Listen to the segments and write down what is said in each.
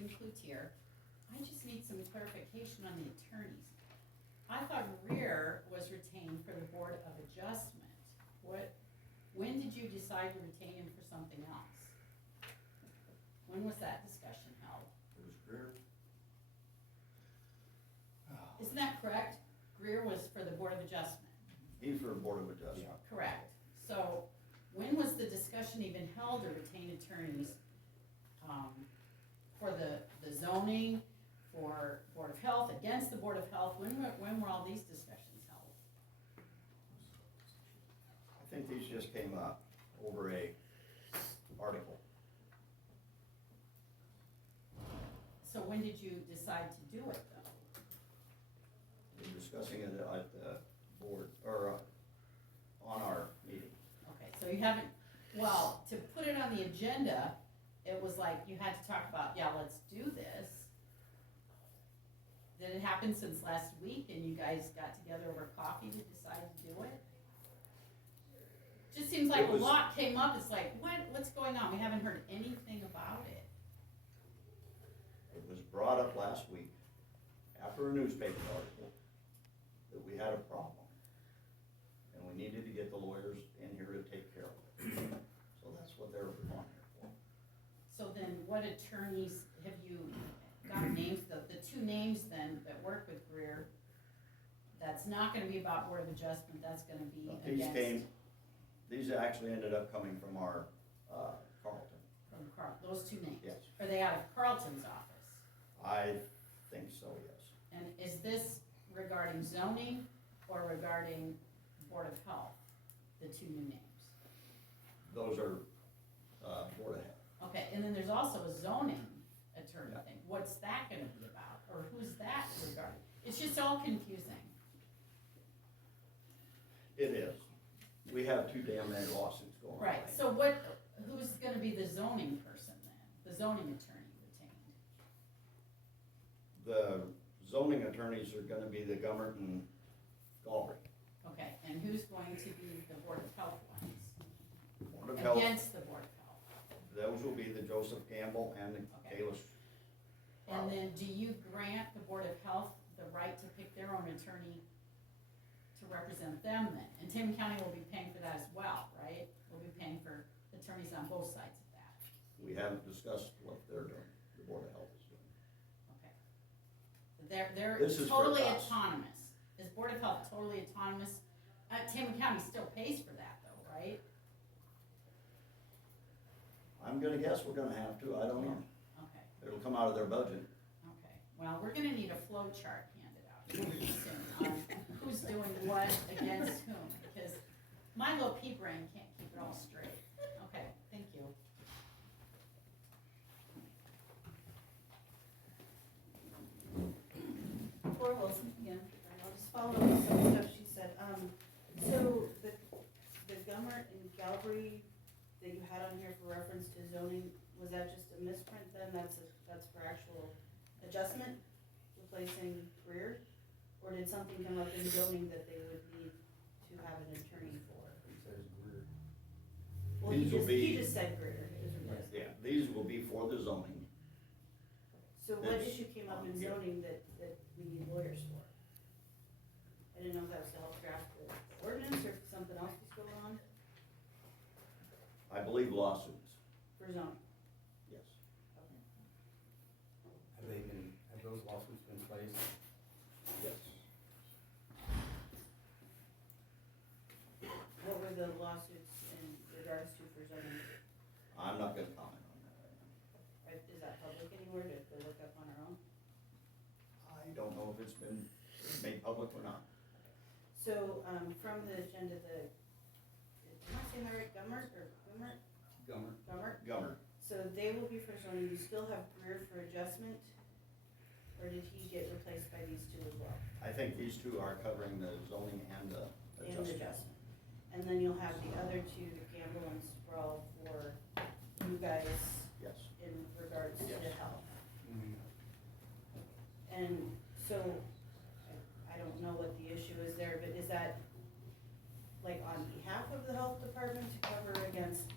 Kim Cloutier. I just need some clarification on the attorneys. I thought Greer was retained for the Board of Adjustment. When did you decide to retain him for something else? When was that discussion held? It was Greer. Isn't that correct? Greer was for the Board of Adjustment. He's for Board of Adjustment. Correct. So when was the discussion even held to retain attorneys for the zoning, for Board of Health, against the Board of Health? When were all these discussions held? I think these just came up over a article. So when did you decide to do it though? We're discussing it at the board, or on our meeting. Okay, so you haven't, well, to put it on the agenda, it was like you had to talk about, yeah, let's do this. Did it happen since last week and you guys got together over coffee to decide to do it? Just seems like a lot came up, it's like, what's going on? We haven't heard anything about it. It was brought up last week after a newspaper article that we had a problem. And we needed to get the lawyers in here to take care of it. So that's what they're on here for. So then what attorneys have you got names, the two names then that work with Greer, that's not gonna be about Board of Adjustment, that's gonna be against? These actually ended up coming from our, Carlton. From those two names? Yes. Are they out of Carlton's office? I think so, yes. And is this regarding zoning or regarding Board of Health, the two new names? Those are, Board of Health. Okay, and then there's also a zoning attorney Yeah. thing. What's that gonna be about, or who's that regarding? It's just all confusing. It is. We have two damn many lawsuits going on. Right, so who's gonna be the zoning person then, the zoning attorney retained? The zoning attorneys are gonna be the Gummert and Galbraith. Okay, and who's going to be the Board of Health ones? Board of Health, Against the Board of Health? those will be the Joseph Campbell and the Okay. Kayla. And then do you grant the Board of Health the right to pick their own attorney to represent them then? And Tim County will be paying for that as well, right? We'll be paying for attorneys on both sides of that. We haven't discussed what they're doing, the Board of Health is doing. Okay. They're This is for totally us. autonomous. Is Board of Health totally autonomous? Tim County still pays for that though, right? I'm gonna guess we're gonna have to, I don't know. Okay, It'll come out of their budget. okay. Well, we're gonna need a flow chart handed out pretty soon on who's doing what against whom, because my little pea brain can't keep it all straight. Okay, thank you. Laura Wilson again, I'll just follow up on some stuff she said. So the Gummert and Galbraith that you had on here for reference to zoning, was that just a misprint then? That's for actual adjustment, replacing Greer? Or did something come up in zoning that they would need to have an attorney for? He says Greer. Well, These will he be- just said Greer, it was replaced. Yeah, these will be for the zoning. So what That's issue came up in on here. zoning that we need lawyers for? I didn't know if that was to help draft the ordinance or if something else was going on I believe lawsuits, for zoning. yes. Okay. Have those lawsuits been placed? Yes. What were the lawsuits in regards to for zoning? I'm not gonna comment on that right now. Is that public anywhere to look up on our own? I don't know if it's been made public or not. So, from the agenda, am I saying that right, Gummert or Gummert? Gummer. Gummert? Gummer, So they will be for zoning, you still have Greer for adjustment? Or did he get replaced by these two as well? I think these two are covering the zoning and the And adjustment. adjustment. And then you'll have the other two, the Campbell and Sproul, for you guys Yes, in regards to Yes. health. Mhm. And so, I don't know what the issue is there, but is that like on behalf of the health department to cover against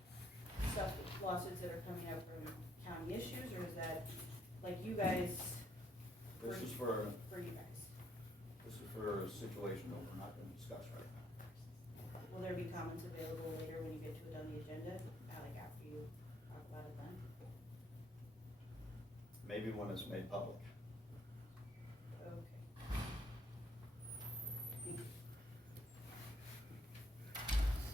stuff, lawsuits that are coming up from county issues, or is that like you guys, This is for you guys, a situation that we're not gonna discuss right now. will there be comments available later when you get to it on the agenda, like after you talk about it then? Maybe when it's made public.